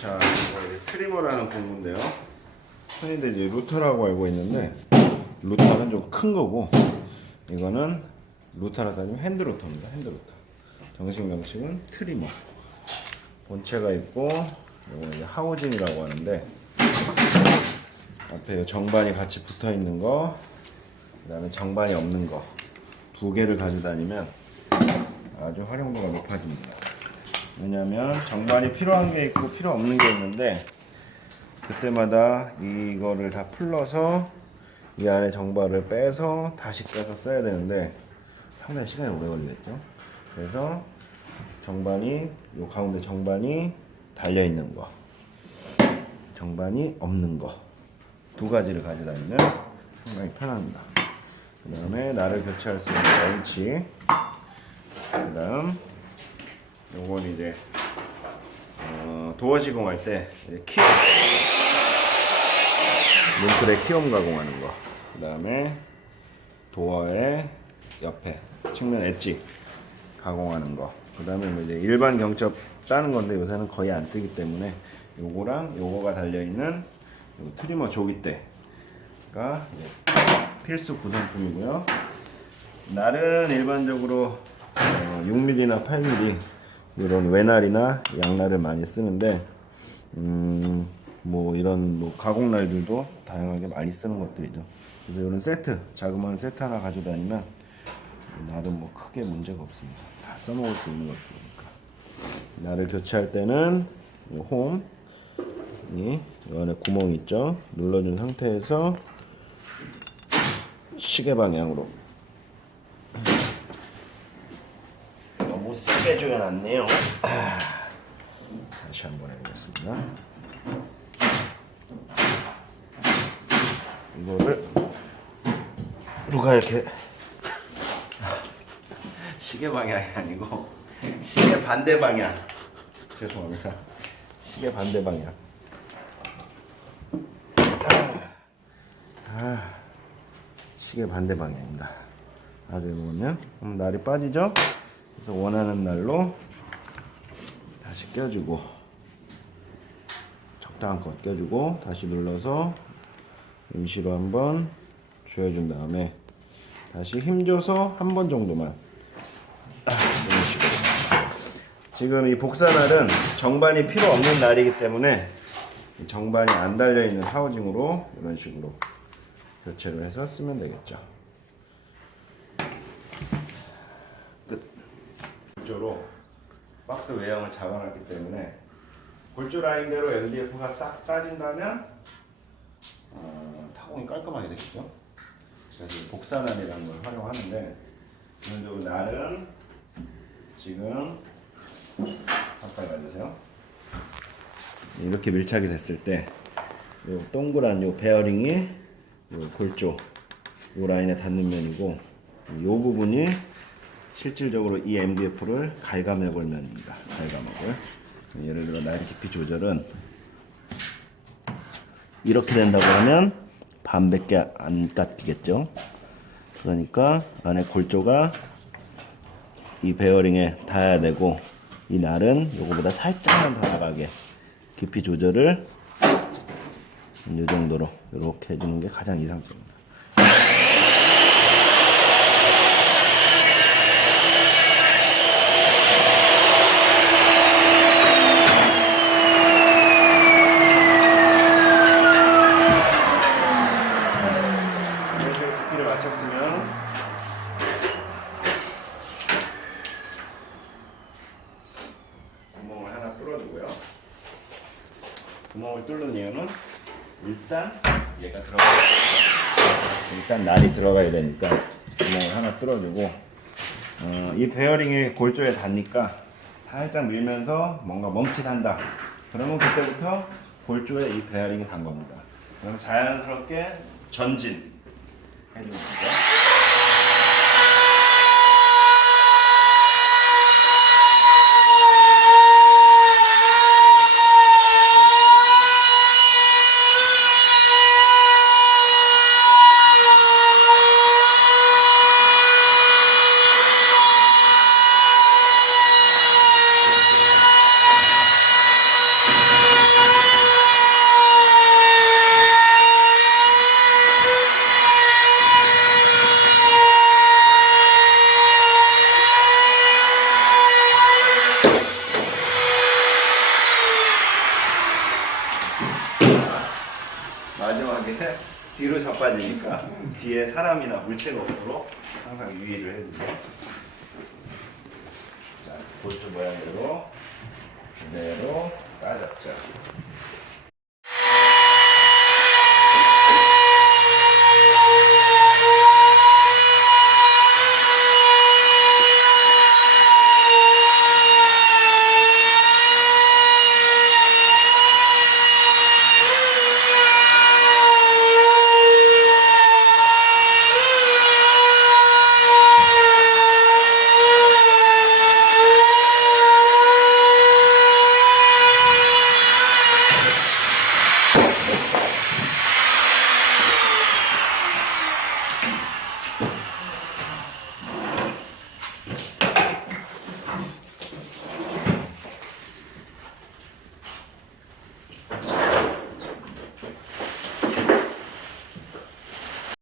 자, 트리머라는 공구인데요. 흔히들 이제 루터라고 알고 있는데 루터는 좀 큰 거고 이거는 루터라 따지면 핸드 루터입니다. 핸드 루터. 정식 명칭은 트리머. 본체가 있고 이거 이제 하우징이라고 하는데 앞에 정반이 같이 붙어 있는 거, 그다음에 정반이 없는 거 두 개를 가져다니면 아주 활용도가 높아집니다. 왜냐하면 정반이 필요한 게 있고 필요 없는 게 있는데 그때마다 이거를 다 풀러서 이 안에 정발을 빼서 다시 빼서 써야 되는데 상당히 시간이 오래 걸리겠죠. 그래서 정반이 요 가운데 정반이 달려 있는 거, 정반이 없는 거 두 가지를 가져다니면 상당히 편합니다. 그 다음에 나를 교체할 수 있는 렌치, 그 다음 요건 이제 어, 도어 시공할 때 이제 키움 문틀에 키움 가공하는 거. 그 다음에 도어의 옆에 측면 엣지 가공하는 거. 그 다음에 뭐 이제 일반 경첩 따는 건데 요새는 거의 안 쓰기 때문에 요거랑 요거가 달려 있는 요 트리머 조기대가 필수 구성품이고요. 날은 일반적으로 어, 6mm나 8mm 이런 외날이나 양날을 많이 쓰는데 음, 뭐 이런 뭐 가공 날들도 다양하게 많이 쓰는 것들이죠. 그래서 이런 세트 자그마한 세트 하나 가져다니면 날은 뭐 크게 문제가 없습니다. 다 써먹을 수 있는 것들이니까. 날을 교체할 때는 이 홈, 이 안에 구멍 있죠. 눌러준 상태에서 시계 방향으로 너무 세게 조여놨네요. 아, 다시 한번 해보겠습니다. 이거를 누가 이렇게 시계 방향이 아니고 시계 반대 방향 죄송합니다. 시계 반대 방향. 아, 아, 시계 반대 방향입니다. 아주 보면 그럼 날이 빠지죠? 그래서 원하는 날로 다시 껴주고 적당한 것 껴주고 다시 눌러서 임시로 한번 조여준 다음에 다시 힘줘서 한 번 정도만 아, 이런 식으로 지금 이 복사날은 정반이 필요 없는 날이기 때문에 이 정반이 안 달려 있는 하우징으로 이런 식으로 교체를 해서 쓰면 되겠죠. 골조로 박스 외형을 잡아놨기 때문에 골조 라인대로 MDF가 싹 짜진다면 어, 타공이 깔끔하게 되겠죠. 그래서 복사난이라는 걸 활용하는데 기본적으로 날은 지금 가까이 가주세요. 이렇게 밀착이 됐을 때, 요 동그란 요 베어링이 요 골조, 요 라인에 닿는 면이고, 요 부분이 실질적으로 이 MDF를 갉아먹을 면입니다. 갉아먹을. 예를 들어 날 깊이 조절은 이렇게 된다고 하면 반밖에 안 깎이겠죠. 그러니까 안에 골조가 이 베어링에 닿아야 되고 이 날은 요거보다 살짝만 더 나가게 깊이 조절을 이 정도로 이렇게 해주는 게 가장 이상적입니다. 이런 식으로 두피를 맞췄으면 구멍을 하나 뚫어주고요. 구멍을 뚫는 이유는 일단 얘가 들어가 일단 날이 들어가야 되니까 구멍을 하나 뚫어주고 어, 이 베어링이 골조에 닿으니까 살짝 밀면서 뭔가 멈칫한다. 그러면 그때부터 골조에 이 베어링이 닿은 겁니다. 그럼 자연스럽게 전진 거 자빠지니까 뒤에 사람이나 물체가 없도록 항상 유의를 해주고 자 보조 모양대로 그대로 따잡자